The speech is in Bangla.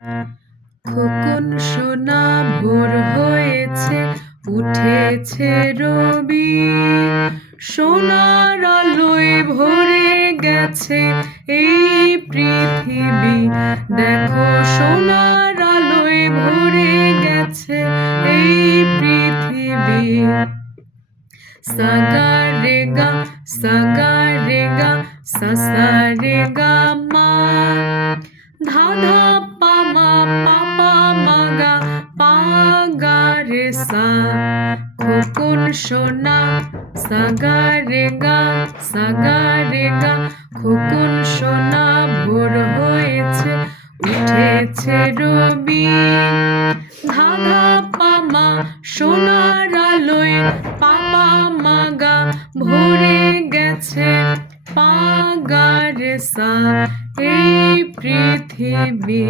খোকন সোনা ভোর হয়েছে, উঠেছে রবি, সোনার আলোয় ভরে গেছে এই পৃথিবী। দেখো সোনার আলোয় ভরে গেছে এই পৃথিবী। সাগা রে গা, সাগা রে গা, সা সা রে গা মা, ধা ধা পা মা, পা পা মা গা, পা গা রে সা। খোকন সোনা সাগা রে গা, সাগা রে গা, খোকন সোনা ভোর হয়েছে, উঠেছে রবি, ধা ধা পা মা, সোনার আলোয় পা পা মা গা, ভরে গেছে পা গা রে সা এই পৃথিবী।